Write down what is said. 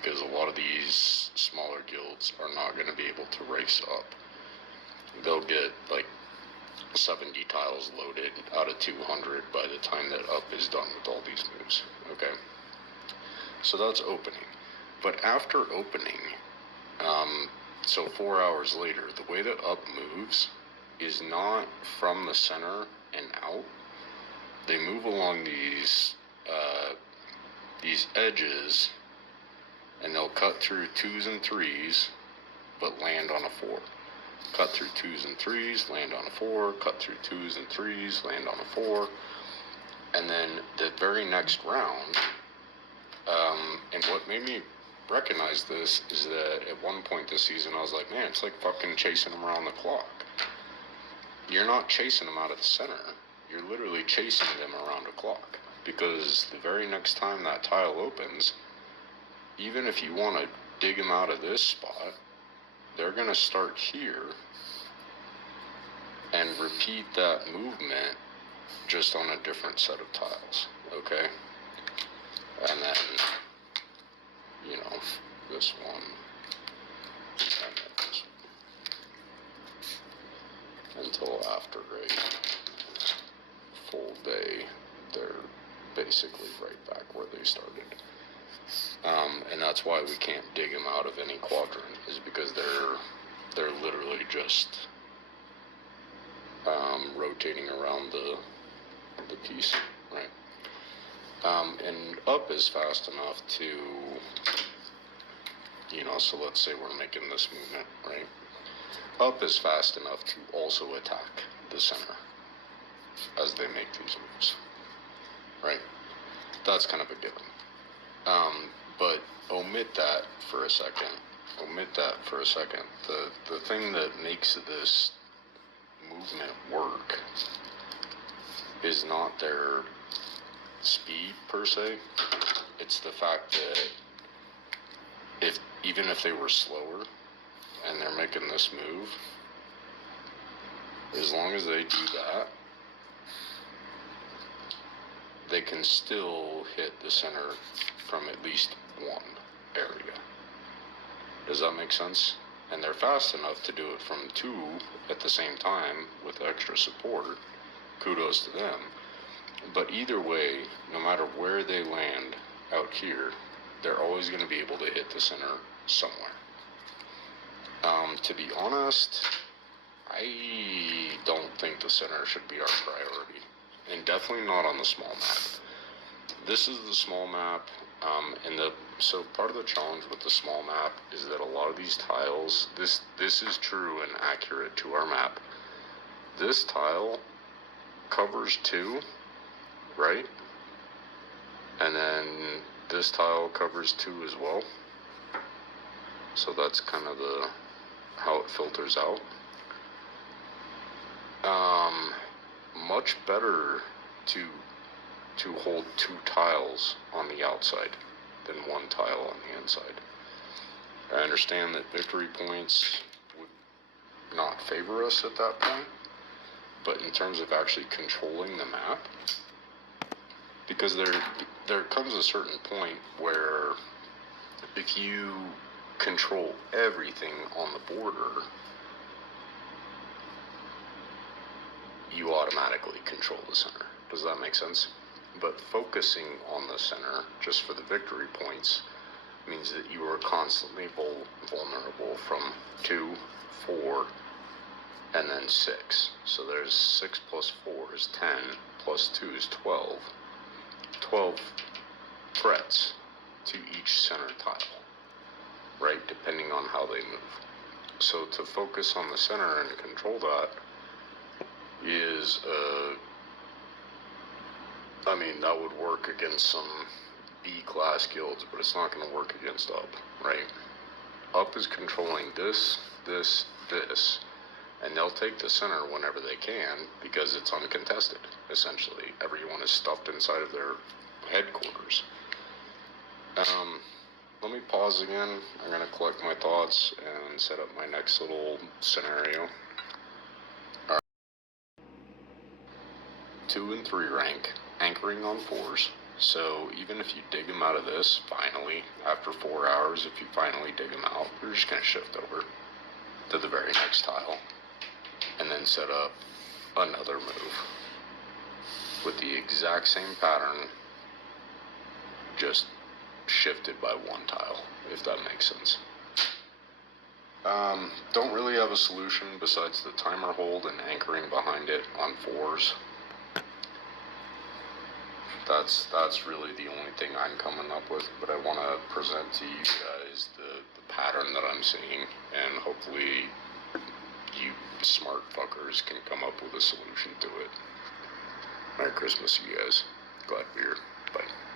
because a lot of these smaller guilds are not going to be able to race up. They'll get like 70 tiles loaded out of 200 by the time that up is done with all these moves. Okay, so that's opening. But after opening, so 4 hours later, the way that up moves is not from the center and out. They move along these edges, and they'll cut through 2s and 3s, but land on a 4. Cut through 2s and 3s, land on a 4, cut through 2s and 3s, land on a 4, and then the very next round, and what made me recognize this is that at one point this season I was like, man, it's like fucking chasing them around the clock. You're not chasing them out of the center, you're literally chasing them around a clock, because the very next time that tile opens, even if you want to dig them out of this spot, they're going to start here and repeat that movement just on a different set of tiles, okay? And then, you know, this one, and then this one. Until after a full day, they're basically right back where they started. And that's why we can't dig them out of any quadrant, is because they're literally just rotating around the piece, right? And up is fast enough to, you know, so let's say we're making this movement, right? Up is fast enough to also attack the center as they make these moves, right? That's kind of a given. But omit that for a second. The thing that makes this movement work is not their speed per se. It's the fact that even if they were slower and they're making this move, as long as they do that, they can still hit the center from at least one area. Does that make sense? And they're fast enough to do it from 2 at the same time with extra support. Kudos to them. But either way, no matter where they land out here, they're always going to be able to hit the center somewhere. To be honest, I don't think the center should be our priority, and definitely not on the small map. This is the small map, so part of the challenge with the small map is that a lot of these tiles, this is true and accurate to our map. This tile covers 2, right? And then this tile covers 2 as well. So that's kind of how it filters out. Much better to hold 2 tiles on the outside than 1 tile on the inside. I understand that victory points would not favor us at that point, but in terms of actually controlling the map, because there comes a certain point where if you control everything on the border, you automatically control the center. Does that make sense? But focusing on the center just for the victory points means that you are constantly vulnerable from 2, 4, and then 6. So there's 6 plus 4 is 10, plus 2 is 12. 12 threats to each center tile, right? Depending on how they move. So to focus on the center and control that is, I mean, that would work against some B-class guilds, but it's not going to work against up, right? Up is controlling this, and they'll take the center whenever they can because it's uncontested, essentially. Everyone is stuffed inside of their headquarters. Let me pause again. I'm going to collect my thoughts and set up my next little scenario. 2 and 3 rank, anchoring on 4s, So even if you dig them out of this, finally, after 4 hours, if you finally dig them out, you're just going to shift over to the very next tile and then set up another move with the exact same pattern, just shifted by one tile, if that makes sense. Don't really have a solution besides the timer hold and anchoring behind it on 4s. That's really the only thing I'm coming up with, but I want to present to you guys the pattern that I'm seeing, and hopefully you smart fuckers can come up with a solution to it. Merry Christmas, you guys. Glad to be here. Bye.